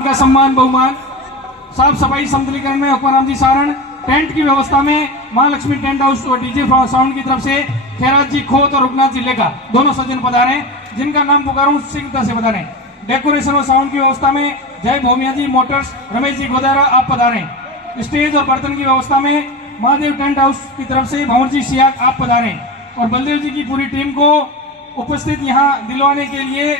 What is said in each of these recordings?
का सम्मान बहुमान, साफ सफाई समतलीकरण में हुक्मराम जी सारण, टेंट की व्यवस्था में महालक्ष्मी टेंट हाउस और डीजे साउंड की तरफ से खैरात जी खोत और रुकनाथ जिले का दोनों सज्जन पधारे, जिनका नाम पुकारूं शीघ्रता से पधारें। डेकोरेशन और साउंड की व्यवस्था में जय भूमिया जी मोटर्स, रमेश जी गोदारा आप पधारें। स्टेज और बर्तन की व्यवस्था में महादेव टेंट हाउस की तरफ से भंवर जी सियाग आप पधारें। और बलदेव जी की पूरी टीम को उपस्थित यहाँ दिलवाने के लिए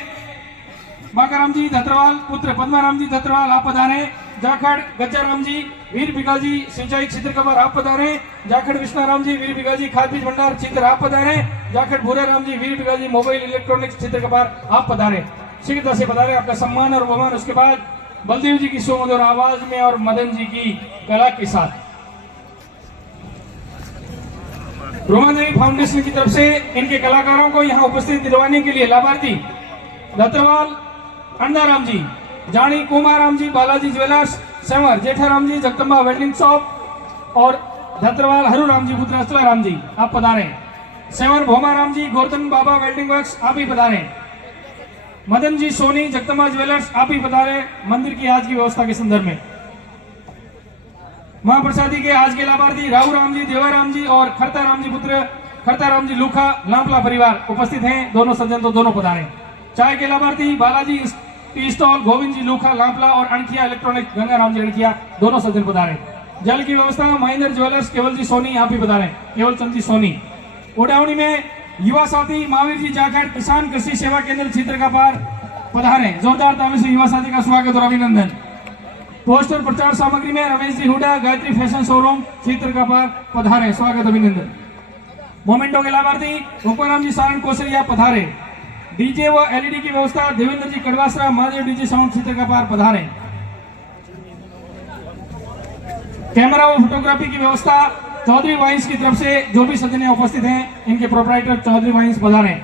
बाकाराम जी धत्रवाल पुत्र पद्माराम जी धत्रवाल आप पधारे। जाखड़ गज्जाराम जी वीर बिगाजी सिंचाई क्षेत्र कबर आप पधारे। जाखड़ विष्णाराम जी वीर बिगाजी खाद बीज भंडार क्षेत्र आप पधारे। जाखड़ भूरेराम जी वीर बिगाजी मोबाइल इलेक्ट्रॉनिक्स क्षेत्र कबर आप पधारे। शीघ्रता से पधारे, आपका सम्मान और बहुमान। उसके बाद बलदेव जी की सुमधुर आवाज में और मदन जी की कला के साथ रोमा देवी फाउंडेशन की तरफ से इनके कलाकारों को यहाँ उपस्थित दिलवाने के लिए लाभार्थी दत्तवाल अंडाराम जी, जानी कुमाराम जी, बालाजी ज्वेलर्स सेवर, जेठाराम जी जगदम्बा वेल्डिंग शॉप और धत्रवाल हरुराम जी पुत्र असलाराम जी आप पधारे। सेवर भोमाराम जी गोवर्धन बाबा वेल्डिंग वर्क्स आप ही पधारे। मदन जी सोनी जगदम्बा ज्वेलर्स आप ही पधारे। मंदिर की आज की व्यवस्था के संदर्भ में महाप्रसादी के आज के लाभार्थी राहु राम जी, देवाराम जी और खरता राम जी पुत्र खरता राम जी लूखा लांपला परिवार उपस्थित हैं। दोनों सज्जन तो दोनों पधारे। चाय के लाभार्थी बालाजी टी स्टॉल गोविंद जी लूखा लांपला और अणखिया इलेक्ट्रॉनिक गंगाराम जी अणखिया दोनों सज्जन पधारे। जल की व्यवस्था महेंद्र ज्वेलर्स केवल जी सोनी आप ही पधारे, केवल चंद जी सोनी। उड़ावनी में युवा साथी महावीर जी जाखड़ किसान कृषि सेवा केंद्र क्षेत्र का पार पधारे। जोरदार ताली से युवा साथी का स्वागत और अभिनंदन। पोस्टर प्रचार सामग्री में रमेश जी हुडा गायत्री फैशन शोरूम क्षेत्र का पार पधारे, स्वागत अभिनंदन। मोमेंटो के लाभार्थी हुक्मराम जी सारण कोसरिया पधारे। डीजे व एलईडी की व्यवस्था देवेंद्र जी कड़वासरा महादेव डीजे साउंड क्षेत्र का पार पधारे। कैमरा व फोटोग्राफी की व्यवस्था चौधरी वाइन्स की तरफ से जो भी सज्जन उपस्थित हैं इनके प्रोपराइटर चौधरी वाइन्स पधारे।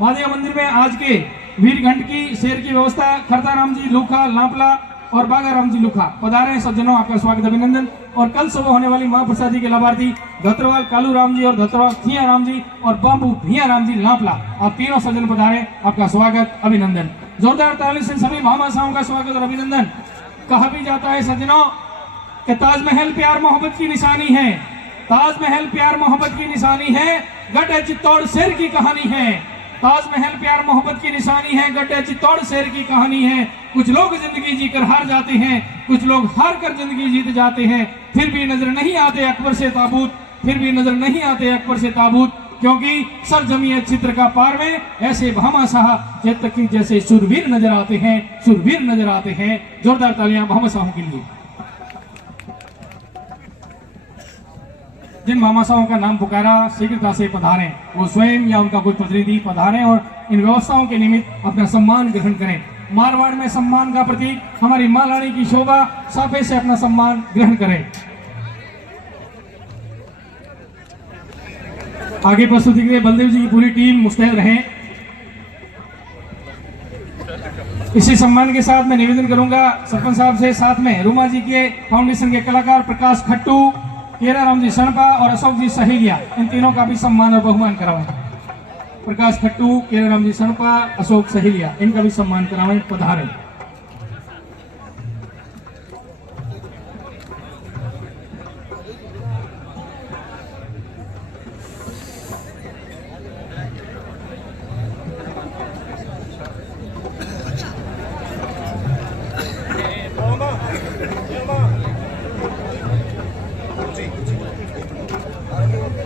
महादेव मंदिर में आज के वीर घंट की शेर की व्यवस्था खरताराम जी लूखा लांपला और बागाराम जी लुखा पधारे। सज्जनों आपका स्वागत अभिनंदन। और कल सुबह होने वाली महाप्रसादी के लाभार्थी धत्रवाल कालू राम जी और धत्रवाल थिया राम जी और बाबू भिया राम जी लांपला आप तीनों सज्जन पधारे, आपका स्वागत अभिनंदन। जोरदार ताली से सभी महामासाओं का स्वागत और अभिनंदन। कहा भी जाता है सज्जनों कि ताजमहल प्यार मोहब्बत की निशानी है, ताजमहल प्यार मोहब्बत की निशानी है, गढ़ चित्तौड़ शेर की कहानी है। ताजमहल प्यार मोहब्बत की निशानी है, गढ़ चित्तौड़ शेर की कहानी है। कुछ लोग जिंदगी जीकर हार जाते हैं, कुछ लोग हार कर जिंदगी जीत जाते हैं। फिर भी नजर नहीं आते अकबर से ताबूत, फिर भी नजर नहीं आते अकबर से ताबूत, क्योंकि सरजमी है चित्र का पार में ऐसे भामाशाह की जैसे सुरवीर नजर आते हैं, सुरवीर नजर आते हैं। जोरदार तालियां भामाशाहों के लिए। जिन मामाशाहों का नाम पुकारा शीघ्रता से पधारें, वो स्वयं या उनका कोई प्रतिनिधि पधारें और इन व्यवस्थाओं के निमित्त अपना सम्मान ग्रहण करें। मारवाड़ में सम्मान का प्रतीक हमारी मां लाड़ी की शोभा, साफे से अपना सम्मान ग्रहण करें। आगे प्रस्तुति के लिए बलदेव जी की पूरी टीम मुस्तैद रहे। इसी सम्मान के साथ मैं निवेदन करूंगा सरपंच साहब से, साथ में रूमा जी के फाउंडेशन के कलाकार प्रकाश खट्टू, केराराम जी सणपा और अशोक जी सहेलिया, इन तीनों का भी सम्मान और बहुमान करावें। प्रकाश खट्टू, केराराम जी सणपा, अशोक सहेलिया, इनका भी सम्मान करावें, पधारें।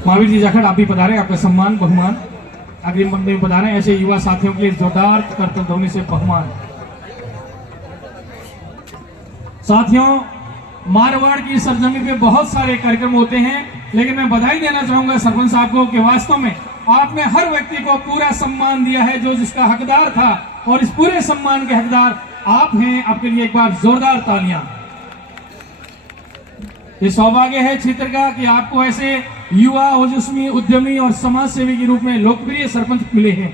महावीर जी जाखड़ आप भी पधारे, आपका सम्मान बहुमान अग्रिम पंक्ति में पधारे। ऐसे युवा साथियों के लिए जोरदार करतल ध्वनि से बहुमान। साथियों, मारवाड़ की सरजमी पे बहुत सारे कार्यक्रम होते हैं, लेकिन मैं बधाई देना चाहूंगा सरपंच साहब को कि वास्तव में आपने हर व्यक्ति को पूरा सम्मान दिया है जो जिसका हकदार था, और इस पूरे सम्मान के हकदार आप हैं। आपके लिए एक बार जोरदार तालियां। ये सौभाग्य है क्षेत्र का कि आपको ऐसे युवा ओजस्वी उद्यमी और समाज सेवी के रूप में लोकप्रिय सरपंच मिले हैं।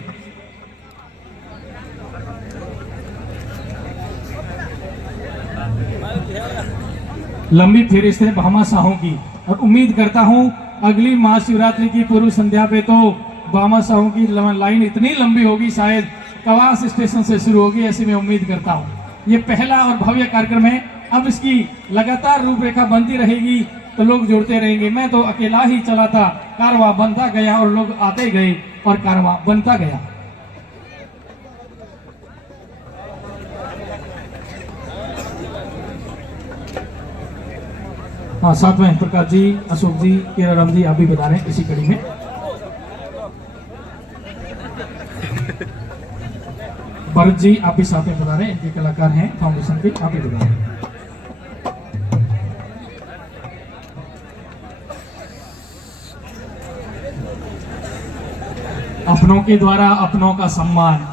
लंबी फेरिस्त है भामाशाहों की, और उम्मीद करता हूं अगली महाशिवरात्रि की पूर्व संध्या पे तो भामाशाहों की लाइन इतनी लंबी होगी, शायद कवास स्टेशन से शुरू होगी, ऐसी मैं उम्मीद करता हूं। ये पहला और भव्य कार्यक्रम है। अब इसकी लगातार रूपरेखा बनती रहेगी तो लोग जुड़ते रहेंगे। मैं तो अकेला ही चला था, कारवां बनता गया और लोग आते गए और कारवां बनता गया। हाँ, साथ में प्रकाश जी, अशोक जी, केराराम जी आप भी बता रहे हैं इसी कड़ी में। भरत जी आप भी साथ में बता रहे हैं, इनके कलाकार हैं फाउंडेशन के, आप भी बता रहे हैं। अपनों के द्वारा अपनों का सम्मान,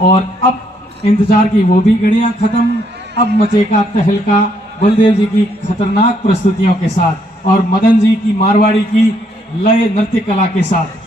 और अब इंतजार की वो भी घड़ियां खत्म। अब मचेगा तहलका बलदेव जी की खतरनाक प्रस्तुतियों के साथ और मदन जी की मारवाड़ी की लय नृत्य कला के साथ।